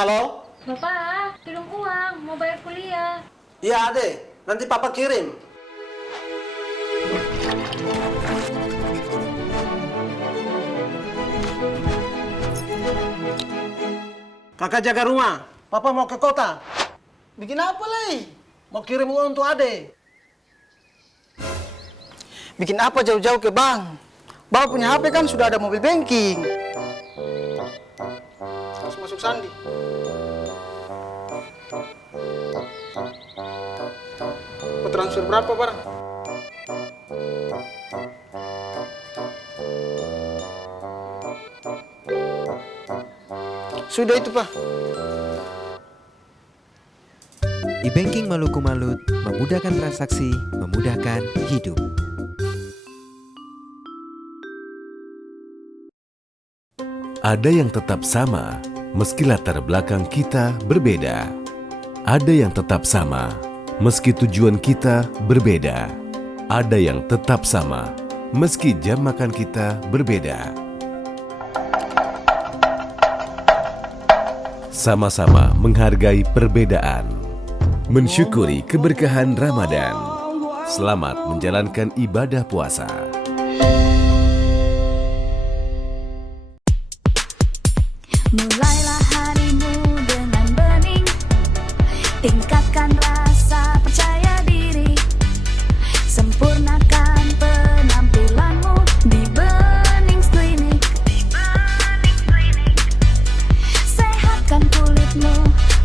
Halo? Bapak, tolong uang, mau bayar kuliah. Iya, Ade. Nanti Papa kirim. Kakak jaga rumah. Papa mau ke kota. Bikin apa, Lei? Mau kirim uang untuk Ade. Bikin apa jauh-jauh ke bank? Bapak punya HP kan sudah ada mobil banking. Harus masuk sandi. Mau transfer berapa, Bar? Sudah itu, Pak. E-banking Maluku Malut memudahkan transaksi, memudahkan hidup. Ada yang tetap sama, meski latar belakang kita berbeda. Ada yang tetap sama, meski tujuan kita berbeda. Ada yang tetap sama, meski jam makan kita berbeda. Sama-sama menghargai perbedaan, mensyukuri keberkahan Ramadan. Selamat menjalankan ibadah puasa. Mulailah harimu dengan bening, tingkatkan rasa percaya diri, sempurnakan penampilanmu di Bening Klinik. Sehatkan kulitmu,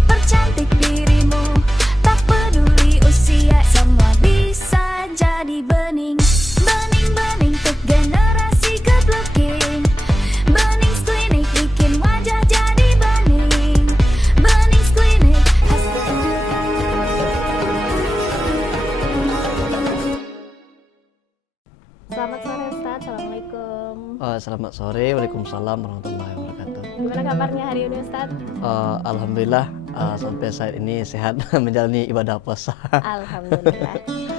percantik dirimu, tak peduli usia, semua bisa jadi bening. Bening-bening untuk generasi good looking. Bening Klinik bikin wajah jadi bening. Bening Klinik. Selamat sore Ustaz, Assalamualaikum. Selamat sore, Waalaikumsalam warahmatullahi wabarakatuh. Gimana kabarnya hari ini Ustaz? Alhamdulillah sampai saat ini sehat menjalani ibadah puasa. Alhamdulillah.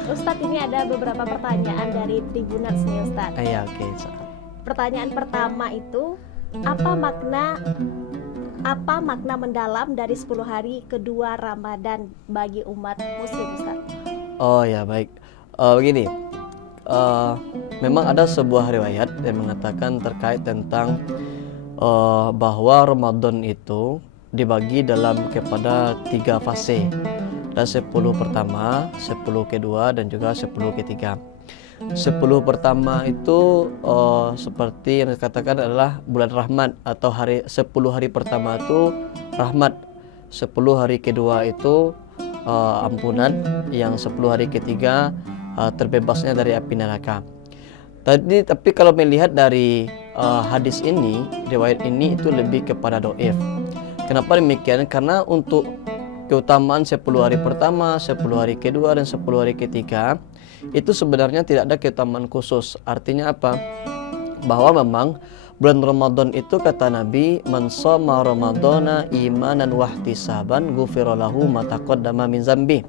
Ustadz, ini ada beberapa pertanyaan dari Tribuners nih Ustadz. Iya, oke. Pertanyaan pertama itu, apa makna mendalam dari 10 hari kedua Ramadan bagi umat muslim Ustadz? Oh ya, baik. Begini, memang ada sebuah riwayat yang mengatakan terkait tentang bahwa Ramadan itu dibagi dalam kepada 3 fase. Ada 10 pertama, 10 kedua, dan juga 10 ketiga. 10 pertama itu seperti yang dikatakan adalah bulan rahmat atau 10 hari pertama itu rahmat, 10 hari kedua itu ampunan, yang 10 hari ketiga terbebasnya dari api neraka. Tapi kalau melihat dari hadis ini, riwayat ini itu lebih kepada doif. Kenapa demikian? Karena untuk keutamaan 10 hari pertama, 10 hari kedua, dan 10 hari ketiga itu sebenarnya tidak ada keutamaan khusus. Artinya apa? Bahwa memang bulan Ramadan itu kata Nabi, man shoma ramadhana imanan wahtisaban ghufira lahu ma taqaddama min zambi.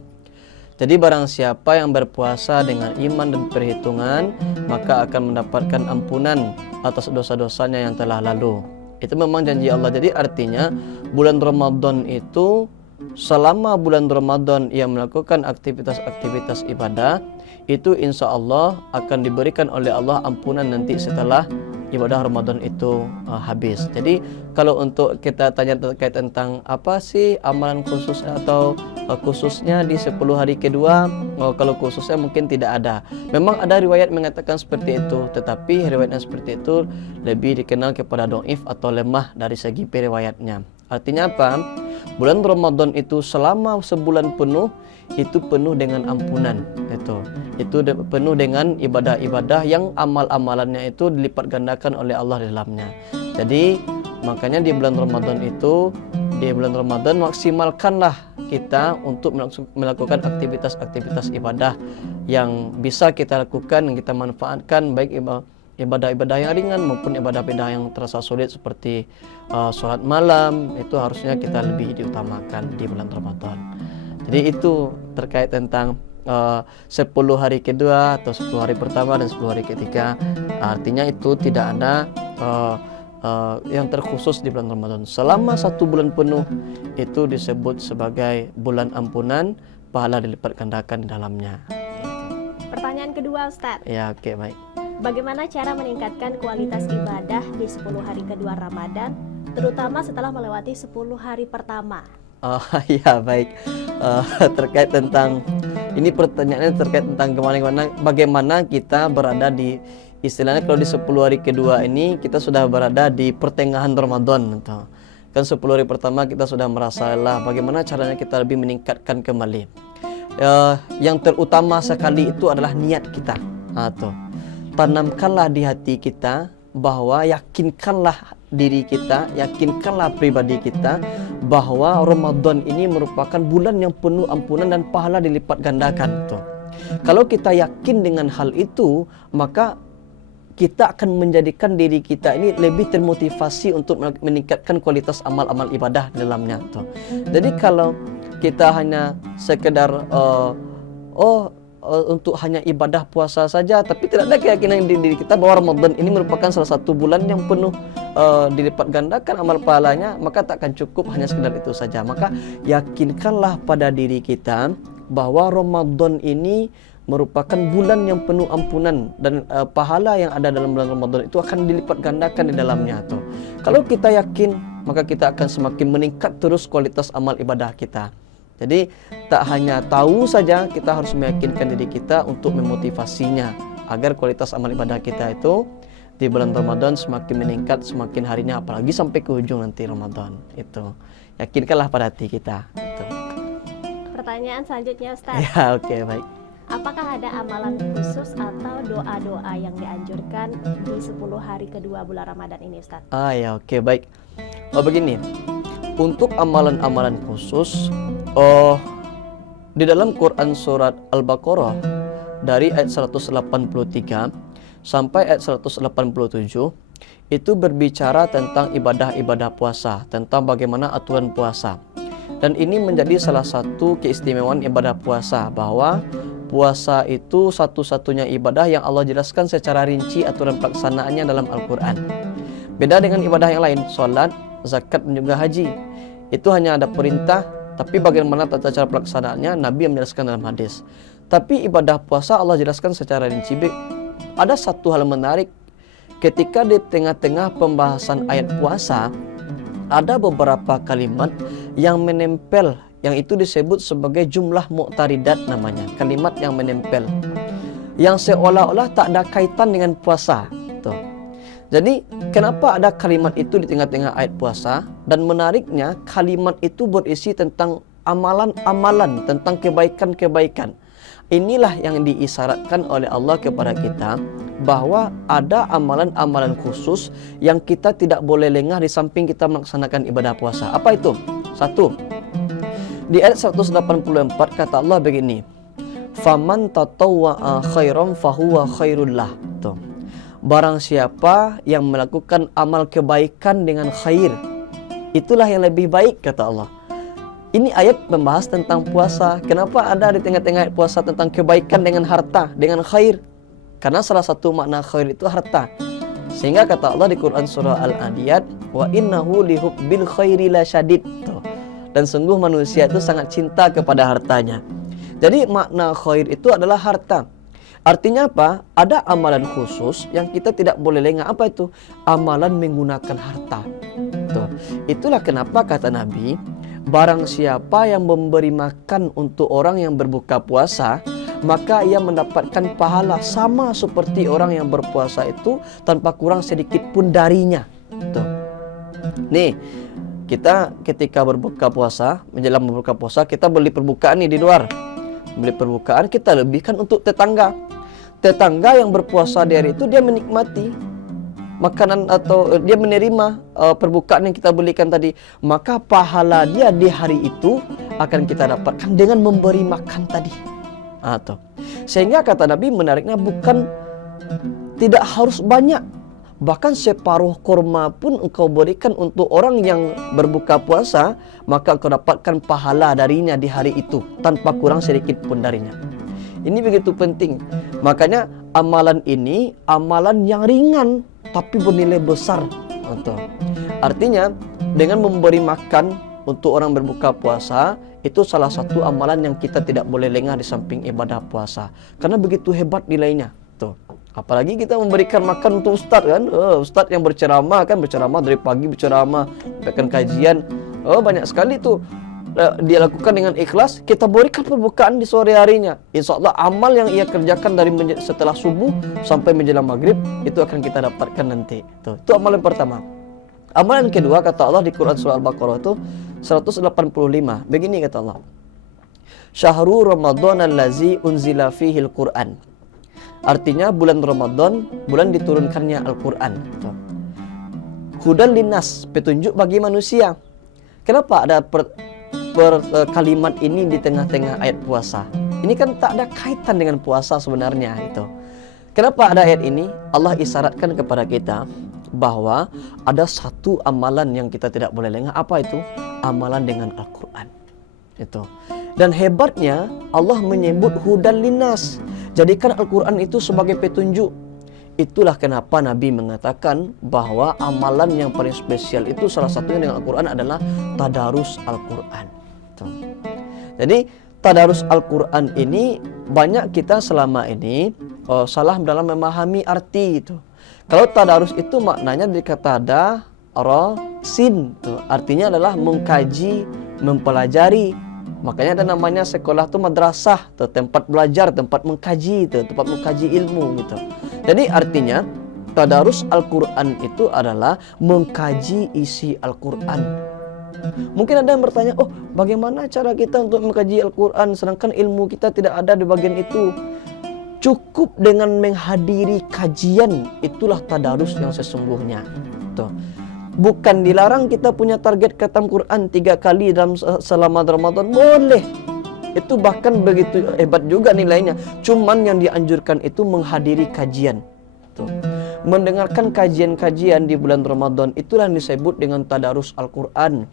Jadi barang siapa yang berpuasa dengan iman dan perhitungan, maka akan mendapatkan ampunan atas dosa-dosanya yang telah lalu. Itu memang janji Allah. Jadi artinya bulan Ramadan itu, selama bulan Ramadan yang melakukan aktivitas-aktivitas ibadah, itu insya Allah akan diberikan oleh Allah ampunan nanti setelah ibadah Ramadan itu habis. Jadi kalau untuk kita tanya terkait tentang apa sih amalan khusus atau khususnya di 10 hari kedua, kalau khususnya mungkin tidak ada. Memang ada riwayat mengatakan seperti itu, tetapi riwayat yang seperti itu lebih dikenal kepada dhaif atau lemah dari segi periwayatnya. Artinya apa? Bulan Ramadan itu selama sebulan penuh itu penuh dengan ampunan. Itu penuh dengan ibadah-ibadah yang amal-amalannya itu dilipat gandakan oleh Allah di dalamnya. Jadi makanya di bulan Ramadan itu, di bulan Ramadan maksimalkanlah kita untuk melakukan aktivitas-aktivitas ibadah yang bisa kita lakukan, yang kita manfaatkan, baik ibadah-ibadah yang ringan maupun ibadah-ibadah yang terasa sulit seperti sholat malam. Itu harusnya kita lebih diutamakan di bulan Ramadan. Jadi itu terkait tentang 10 hari kedua atau 10 hari pertama dan 10 hari ketiga. Artinya itu tidak ada yang terkhusus di bulan Ramadan. Selama 1 bulan penuh itu disebut sebagai bulan ampunan, pahala dilipat gandakan di dalamnya. Pertanyaan kedua Ustadz, Ya, oke, baik. bagaimana cara meningkatkan kualitas ibadah di 10 hari kedua Ramadan, terutama setelah melewati 10 hari pertama? Ya, baik. Terkait tentang ini, pertanyaannya terkait tentang bagaimana kita berada di, istilahnya kalau di 10 hari kedua ini kita sudah berada di pertengahan Ramadan gitu. Kan 10 hari pertama kita sudah merasa lelah, bagaimana caranya kita lebih meningkatkan kembali. Yang terutama sekali itu adalah niat kita. Tanamkanlah di hati kita bahwa yakinkanlah diri kita, yakinkanlah pribadi kita bahwa Ramadan ini merupakan bulan yang penuh ampunan dan pahala dilipat gandakan. Kalau kita yakin dengan hal itu, maka kita akan menjadikan diri kita ini lebih termotivasi untuk meningkatkan kualitas amal-amal ibadah dalamnya. Jadi kalau kita hanya sekedar untuk hanya ibadah puasa saja, tapi tidak ada keyakinan di diri kita bahwa Ramadan ini merupakan salah satu bulan yang penuh dilipat gandakan amal pahalanya, maka tak akan cukup hanya sekedar itu saja. Maka yakinkanlah pada diri kita bahwa Ramadan ini merupakan bulan yang penuh ampunan dan pahala yang ada dalam bulan Ramadan itu akan dilipat gandakan di dalamnya. Kalau kita yakin, maka kita akan semakin meningkat terus kualitas amal ibadah kita. Jadi tak hanya tahu saja, kita harus meyakinkan diri kita untuk memotivasinya agar kualitas amal ibadah kita itu di bulan Ramadan semakin meningkat semakin harinya, apalagi sampai ke ujung nanti Ramadan. Itu yakinkanlah pada hati kita. Itu. Pertanyaan selanjutnya Ustaz. Ya, oke, baik. Apakah ada amalan khusus atau doa-doa yang dianjurkan di 10 hari kedua bulan Ramadan ini Ustaz? Ya, oke, baik. Begini, untuk amalan-amalan khusus, di dalam Quran surat Al-Baqarah dari ayat 183 sampai ayat 187 itu berbicara tentang ibadah-ibadah puasa, tentang bagaimana aturan puasa. Dan ini menjadi salah satu keistimewaan ibadah puasa, bahwa puasa itu satu-satunya ibadah yang Allah jelaskan secara rinci aturan pelaksanaannya dalam Al-Quran. Beda dengan ibadah yang lain, sholat, zakat, dan juga haji. Itu hanya ada perintah, tapi bagaimana tata cara pelaksanaannya Nabi yang menjelaskan dalam hadis. Tapi ibadah puasa Allah jelaskan secara rinci. Ada satu hal menarik, ketika di tengah-tengah pembahasan ayat puasa, ada beberapa kalimat yang menempel, yang itu disebut sebagai jumlah mu'taridat namanya, kalimat yang menempel, yang seolah-olah tak ada kaitan dengan puasa. Tuh. Jadi kenapa ada kalimat itu di tengah-tengah ayat puasa? Dan menariknya kalimat itu berisi tentang amalan-amalan, tentang kebaikan-kebaikan. Inilah yang diisyaratkan oleh Allah kepada kita, bahwa ada amalan-amalan khusus yang kita tidak boleh lengah di samping kita melaksanakan ibadah puasa. Apa itu? Satu, di ayat 184 kata Allah begini, faman tatawwa'a khairan fahuwa khairullah. Tuh. Barang siapa yang melakukan amal kebaikan dengan khair, itulah yang lebih baik, kata Allah. Ini ayat membahas tentang puasa. Kenapa ada di tengah-tengah ayat puasa tentang kebaikan dengan harta, dengan khair? Karena salah satu makna khair itu harta. Sehingga kata Allah di Quran surah Al-Adiyat, wa innahu lihubbil khairi lasyadid. Dan sungguh manusia itu sangat cinta kepada hartanya. Jadi makna khair itu adalah harta. Artinya apa? Ada amalan khusus yang kita tidak boleh lengah. Apa itu? Amalan menggunakan harta. Tuh. Itulah kenapa kata Nabi, barang siapa yang memberi makan untuk orang yang berbuka puasa, maka ia mendapatkan pahala sama seperti orang yang berpuasa itu tanpa kurang sedikit pun darinya. Tuh. Nih, kita ketika berbuka puasa, menjelang berbuka puasa, kita beli perbukaan nih di luar. Beli perbukaan, kita lebihkan untuk tetangga. Tetangga yang berpuasa di hari itu, dia menikmati makanan atau dia menerima perbukaan yang kita belikan tadi. Maka pahala dia di hari itu akan kita dapatkan dengan memberi makan tadi. Sehingga kata Nabi menariknya bukan tidak harus banyak, bahkan separuh kurma pun engkau berikan untuk orang yang berbuka puasa, maka engkau dapatkan pahala darinya di hari itu tanpa kurang sedikit pun darinya. Ini begitu penting. Makanya amalan ini amalan yang ringan tapi bernilai besar. Artinya dengan memberi makan untuk orang berbuka puasa itu salah satu amalan yang kita tidak boleh lengah di samping ibadah puasa. Karena begitu hebat nilainya. Tuh. Apalagi kita memberikan makan untuk ustaz kan. Ustaz yang berceramah dari pagi berceramah, memberikan kajian. Banyak sekali tuh dia lakukan dengan ikhlas, kita berikan pembukaan di sore harinya. Insya Allah amal yang ia kerjakan dari setelah subuh sampai menjelang maghrib itu akan kita dapatkan nanti. Itu amalan pertama. Amalan kedua kata Allah di Quran surah Al-Baqarah itu 185. Begini kata Allah. Syahrul Ramadan allazi unzila fihi al-Quran. Artinya bulan Ramadan, bulan diturunkannya Al-Quran. Hudan linnas, petunjuk bagi manusia. Kenapa ada kalimat ini di tengah-tengah ayat puasa? Ini kan tak ada kaitan dengan puasa sebenarnya itu. Kenapa ada ayat ini? Allah isyaratkan kepada kita bahwa ada satu amalan yang kita tidak boleh lengah. Apa itu? Amalan dengan Al-Quran. Itu. Dan hebatnya Allah menyebut hudan linnas. Jadikan Al-Quran itu sebagai petunjuk. Itulah kenapa Nabi mengatakan bahwa amalan yang paling spesial itu salah satunya dengan Al-Quran adalah tadarus Al-Quran. Jadi tadarus Al-Quran ini banyak kita selama ini salah dalam memahami arti itu. Kalau tadarus itu maknanya dari kata sin, artinya adalah mengkaji, mempelajari. Makanya ada namanya sekolah itu madrasah, tempat belajar, tempat mengkaji, tempat mengkaji ilmu gitu. Jadi artinya tadarus Al-Quran itu adalah mengkaji isi Al-Quran. Mungkin ada yang bertanya, bagaimana cara kita untuk mengkaji Al-Quran sedangkan ilmu kita tidak ada di bagian itu? Cukup dengan menghadiri kajian, itulah tadarus yang sesungguhnya. Tuh. Bukan dilarang kita punya target khatam Quran 3 kali selama Ramadan, boleh. Itu bahkan begitu hebat juga nilainya. Cuman yang dianjurkan itu menghadiri kajian. Tuh. Mendengarkan kajian-kajian di bulan Ramadan itulah yang disebut dengan tadarus Al-Quran.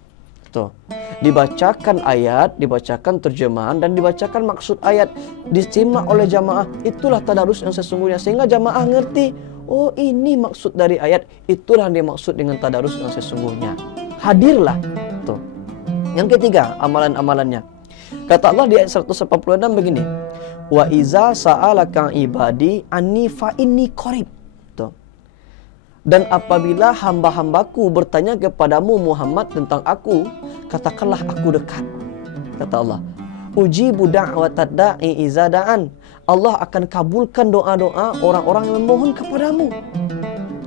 Tuh. Dibacakan ayat, dibacakan terjemahan dan dibacakan maksud ayat, disimak oleh jamaah. Itulah tadarus yang sesungguhnya sehingga jamaah ngerti, oh ini maksud dari ayat, itulah yang dimaksud dengan tadarus yang sesungguhnya. Hadirlah. Tuh. Yang ketiga, amalan-amalannya. Kata Allah di ayat 186 begini. Wa iza sa'alaka ibadi anni fa inni qarib. Dan apabila hamba-hambaku bertanya kepadamu Muhammad tentang aku, katakanlah aku dekat. Kata Allah, ujibu da'watad da'i iza da'an. Allah akan kabulkan doa-doa orang-orang yang memohon kepadamu.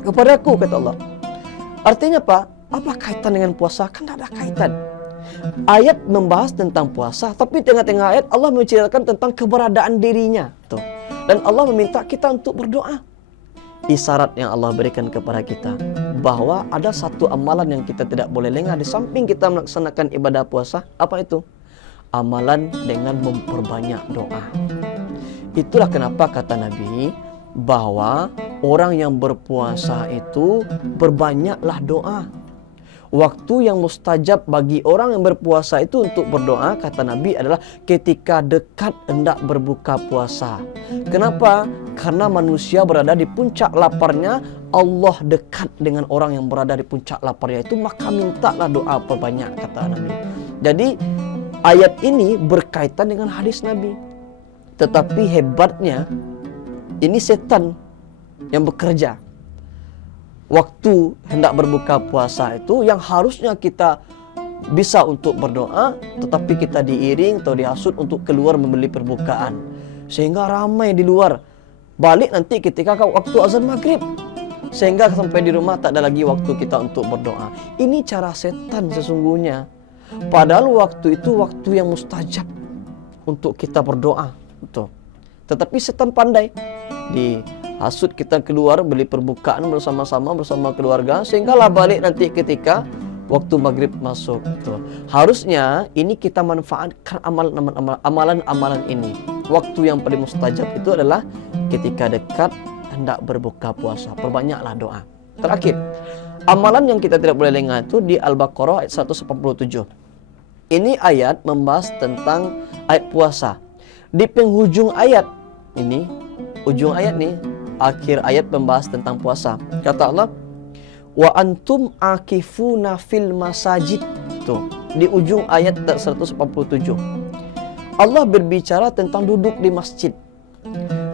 Kepadaku, kata Allah. Artinya apa? Apa kaitan dengan puasa? Kan tidak ada kaitan. Ayat membahas tentang puasa, tapi tengah-tengah ayat Allah menceritakan tentang keberadaan dirinya. Tuh. Dan Allah meminta kita untuk berdoa. Isyarat yang Allah berikan kepada kita bahwa ada satu amalan yang kita tidak boleh lengah di samping kita melaksanakan ibadah puasa. Apa itu? Amalan dengan memperbanyak doa. Itulah kenapa kata Nabi bahwa orang yang berpuasa itu berbanyaklah doa. Waktu yang mustajab bagi orang yang berpuasa itu untuk berdoa, kata Nabi, adalah ketika dekat hendak berbuka puasa. Kenapa? Karena manusia berada di puncak laparnya, Allah dekat dengan orang yang berada di puncak laparnya itu, maka mintalah doa perbanyak, kata Nabi. Jadi ayat ini berkaitan dengan hadis Nabi. Tetapi hebatnya, ini setan yang bekerja. Waktu hendak berbuka puasa itu yang harusnya kita bisa untuk berdoa, tetapi kita diiring atau dihasut untuk keluar membeli perbukaan. Sehingga ramai di luar. Balik nanti ketika waktu azan maghrib. Sehingga sampai di rumah tak ada lagi waktu kita untuk berdoa. Ini cara setan sesungguhnya. Padahal waktu itu waktu yang mustajab untuk kita berdoa. Betul. Tetapi setan pandai. Hasut kita keluar beli perbukaan bersama-sama bersama keluarga sehinggalah balik nanti ketika waktu maghrib masuk. Tuh. Harusnya ini kita manfaatkan amalan-amalan ini. Waktu yang paling mustajab itu adalah ketika dekat hendak berbuka puasa. Perbanyaklah doa. Terakhir, amalan yang kita tidak boleh lengah itu di Al-Baqarah ayat 187. Ini ayat membahas tentang ayat puasa. Di penghujung ayat ini, ujung ayat nih, akhir ayat membahas tentang puasa. Kata Allah, wa antum akifuna fil masajid. Tuh, di ujung ayat 187. Allah berbicara tentang duduk di masjid.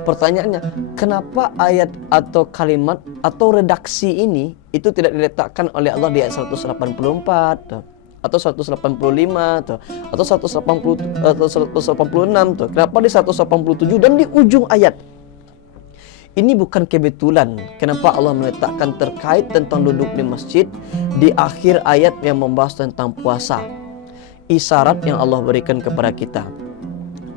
Pertanyaannya, kenapa ayat atau kalimat atau redaksi ini itu tidak diletakkan oleh Allah di ayat 184 tuh, atau 185 tuh, atau 180 atau 186 tuh? Kenapa di 187 dan di ujung ayat? Ini bukan kebetulan. Kenapa Allah meletakkan terkait tentang duduk di masjid di akhir ayat yang membahas tentang puasa? Isyarat yang Allah berikan kepada kita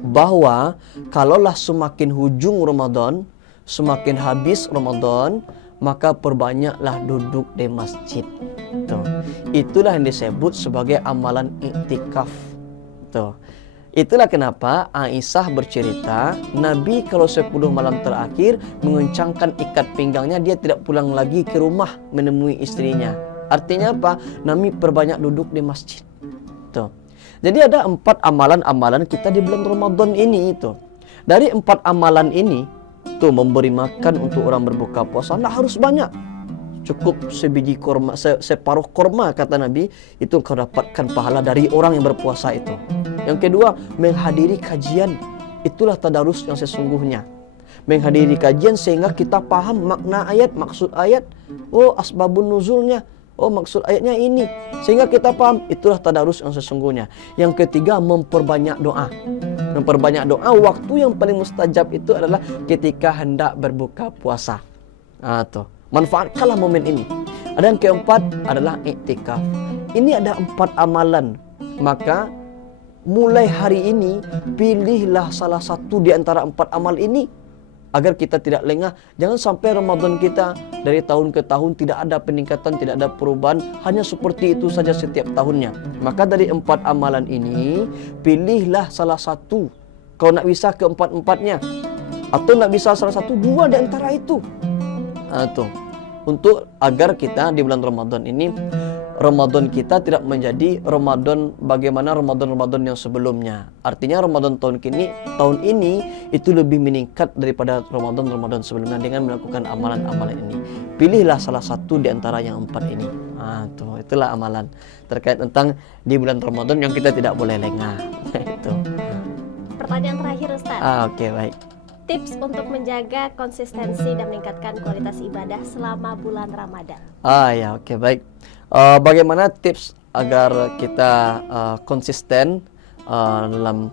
bahwa kalaulah semakin hujung Ramadan, semakin habis Ramadan, maka perbanyaklah duduk di masjid. Tuh. Itulah yang disebut sebagai amalan iktikaf. Tuh. Itulah kenapa Aisyah bercerita, Nabi kalau 10 malam terakhir mengencangkan ikat pinggangnya, dia tidak pulang lagi ke rumah menemui istrinya. Artinya apa? Nabi perbanyak duduk di masjid. Tuh. Jadi ada 4 amalan-amalan kita di bulan Ramadan ini itu. Dari 4 amalan ini, tuh memberi makan untuk orang berbuka puasa, nah harus banyak. Cukup sebiji korma, separuh korma kata Nabi, itu kau dapatkan pahala dari orang yang berpuasa itu. Yang kedua, menghadiri kajian, itulah tadarus yang sesungguhnya. Menghadiri kajian sehingga kita paham makna ayat, maksud ayat, oh asbabun nuzulnya, oh maksud ayatnya ini, sehingga kita paham, itulah tadarus yang sesungguhnya. Yang ketiga, memperbanyak doa. Memperbanyak doa, waktu yang paling mustajab itu adalah ketika hendak berbuka puasa. Tuh, manfaatkanlah momen ini. Ada yang keempat adalah iktikaf. Ini ada 4 amalan. Maka mulai hari ini pilihlah salah satu di antara 4 amal ini agar kita tidak lengah. Jangan sampai Ramadan kita dari tahun ke tahun tidak ada peningkatan, tidak ada perubahan, hanya seperti itu saja setiap tahunnya. Maka dari 4 amalan ini, pilihlah salah satu. Kau nak bisa keempat-empatnya, atau nak bisa salah satu, 2 di antara itu. Tuh. Untuk agar kita di bulan Ramadan ini, Ramadan kita tidak menjadi Ramadan bagaimana Ramadan yang sebelumnya. Artinya Ramadan tahun ini itu lebih meningkat daripada Ramadan sebelumnya dengan melakukan amalan-amalan ini. Pilihlah salah satu di antara yang 4 ini. Tuh, itulah amalan terkait tentang di bulan Ramadan yang kita tidak boleh lengah. Itu. Pertanyaan terakhir Ustaz. Oke, baik. Tips untuk menjaga konsistensi dan meningkatkan kualitas ibadah selama bulan Ramadan. Ya, oke, baik. Bagaimana tips agar kita konsisten dalam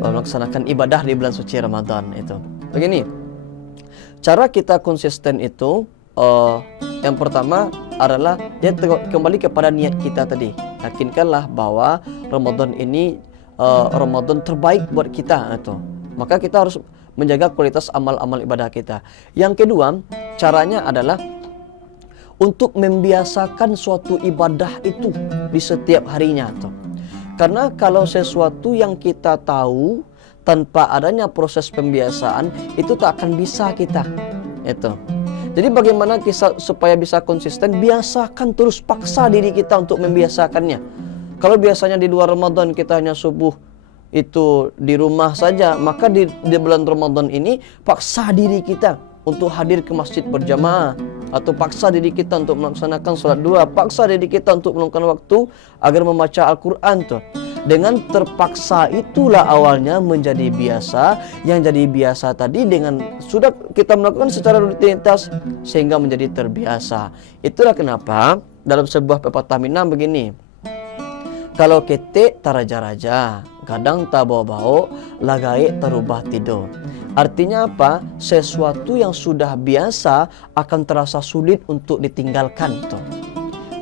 melaksanakan ibadah di bulan suci Ramadan itu? Begini, cara kita konsisten itu yang pertama adalah dia kembali kepada niat kita tadi. Yakinkanlah bahwa Ramadan ini Ramadan terbaik buat kita itu. Maka kita harus menjaga kualitas amal-amal ibadah kita. Yang kedua, caranya adalah untuk membiasakan suatu ibadah itu di setiap harinya tuh. Karena kalau sesuatu yang kita tahu tanpa adanya proses pembiasaan itu tak akan bisa kita. Itu. Jadi bagaimana supaya bisa konsisten? Biasakan terus, paksa diri kita untuk membiasakannya. Kalau biasanya di luar Ramadan kita hanya subuh itu di rumah saja, maka di bulan Ramadan ini paksa diri kita untuk hadir ke masjid berjamaah, atau paksa diri kita untuk melaksanakan sholat duha, paksa diri kita untuk meluangkan waktu agar membaca Al-Quran tuh. Dengan terpaksa itulah awalnya menjadi biasa, yang jadi biasa tadi dengan sudah kita melakukan secara rutinitas sehingga menjadi terbiasa. Itulah kenapa dalam sebuah pepatah Minang begini, kalau ketik taraja-raja, kadang tak bawa-bawa, lagai terubah tidur. Artinya apa? Sesuatu yang sudah biasa akan terasa sulit untuk ditinggalkan tuh.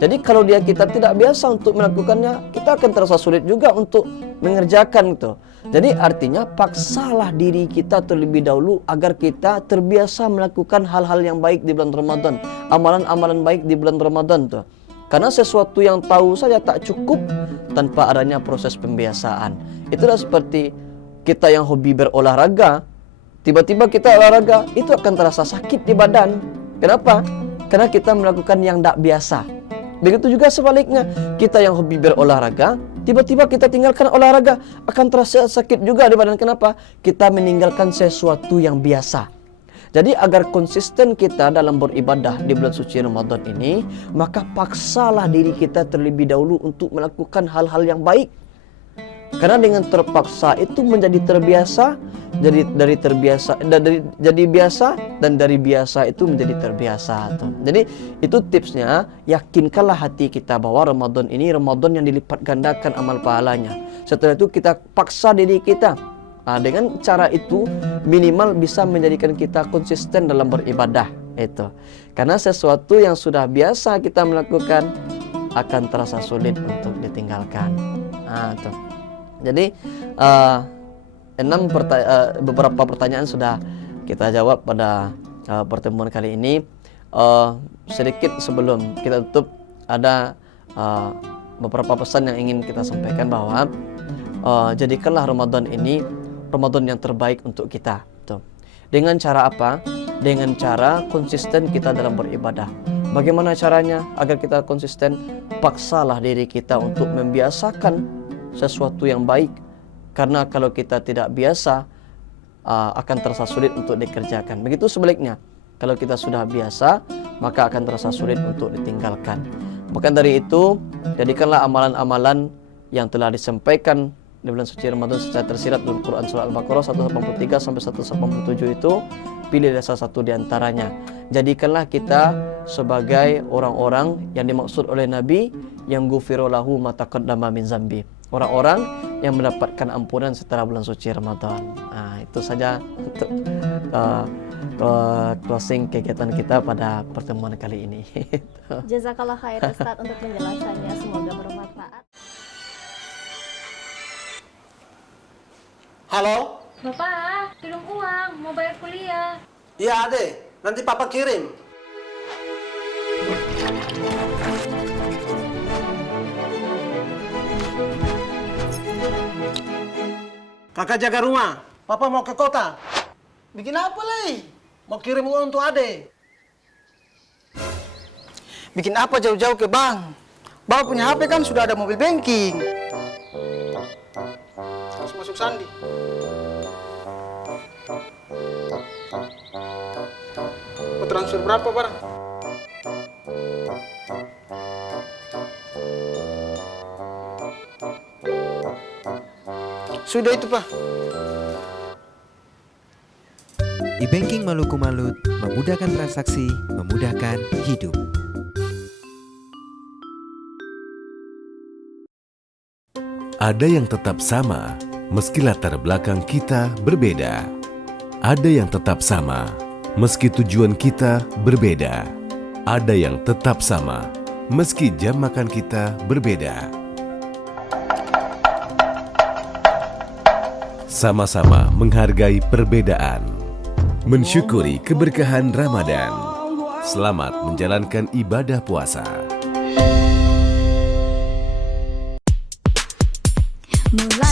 Jadi kalau kita tidak biasa untuk melakukannya, kita akan terasa sulit juga untuk mengerjakan itu. Jadi artinya paksalah diri kita terlebih dahulu agar kita terbiasa melakukan hal-hal yang baik di bulan Ramadan, amalan-amalan baik di bulan Ramadan tuh. Karena sesuatu yang tahu saja tak cukup tanpa adanya proses pembiasaan. Itulah seperti kita yang hobi berolahraga, tiba-tiba kita olahraga, itu akan terasa sakit di badan. Kenapa? Karena kita melakukan yang tak biasa. Begitu juga sebaliknya, kita yang hobi berolahraga, tiba-tiba kita tinggalkan olahraga, akan terasa sakit juga di badan. Kenapa? Kita meninggalkan sesuatu yang biasa. Jadi agar konsisten kita dalam beribadah di bulan suci Ramadan ini, maka paksalah diri kita terlebih dahulu untuk melakukan hal-hal yang baik. Karena dengan terpaksa itu menjadi terbiasa, jadi biasa, dan dari biasa itu menjadi terbiasa tuh. Jadi itu tipsnya, yakinkanlah hati kita bahwa Ramadan ini Ramadan yang dilipat gandakan amal pahalanya. Setelah itu kita paksa diri kita. Dengan cara itu minimal bisa menjadikan kita konsisten dalam beribadah itu. Karena sesuatu yang sudah biasa kita melakukan akan terasa sulit untuk ditinggalkan. Tuh. Jadi beberapa pertanyaan sudah kita jawab pada pertemuan kali ini. Sedikit sebelum kita tutup, ada beberapa pesan yang ingin kita sampaikan bahwa jadikanlah Ramadan ini Ramadan yang terbaik untuk kita. Tuh. Dengan cara apa? Dengan cara konsisten kita dalam beribadah. Bagaimana caranya agar kita konsisten? Paksalah diri kita untuk membiasakan sesuatu yang baik. Karena kalau kita tidak biasa, akan terasa sulit untuk dikerjakan. Begitu sebaliknya, kalau kita sudah biasa, maka akan terasa sulit untuk ditinggalkan. Bukan dari itu, jadikanlah amalan-amalan yang telah disampaikan di bulan suci Ramadan secara tersirat dalam Quran surah Al-Baqarah 183 sampai 187 itu, pilih salah satu di antaranya. Jadikanlah kita sebagai orang-orang yang dimaksud oleh Nabi, yang ghufira lahu ma taqaddama min zambi. Orang-orang yang mendapatkan ampunan setelah bulan suci Ramadan. Itu saja untuk closing kegiatan kita pada pertemuan kali ini. Jazakallah khair Ustadz untuk penjelasannya, semoga bermanfaat. Halo? Bapak, kirim uang, mau bayar kuliah. Iya, Ade. Nanti Papa kirim. Kakak jaga rumah. Papa mau ke kota. Bikin apa lagi? Mau kirim uang untuk Ade. Bikin apa jauh-jauh ke bank? Bapak punya HP kan sudah ada mobil banking. Harus masuk sandi. Mau transfer berapa barang? Sudah itu, Pak. E-banking Maluku Malut memudahkan transaksi, memudahkan hidup. Ada yang tetap sama, meski latar belakang kita berbeda. Ada yang tetap sama, meski tujuan kita berbeda. Ada yang tetap sama, meski jam makan kita berbeda. Sama-sama menghargai perbedaan, mensyukuri keberkahan Ramadan. Selamat menjalankan ibadah puasa. Mulai